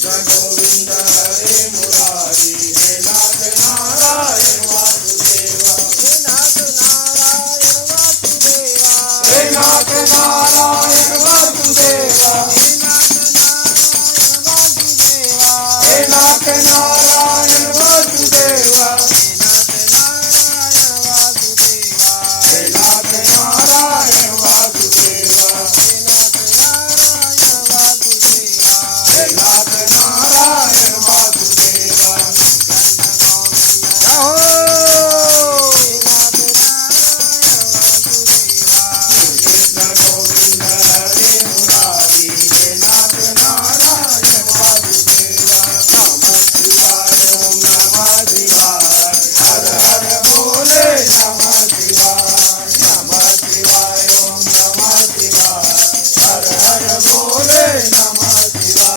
गोविंद हरे मुरारी, हे नाथ नारायण वासुदेवा, हे नाथ नारायण वासुदेवा, हे नाथ नारायण वासुदेवा, हे नाथ नारायण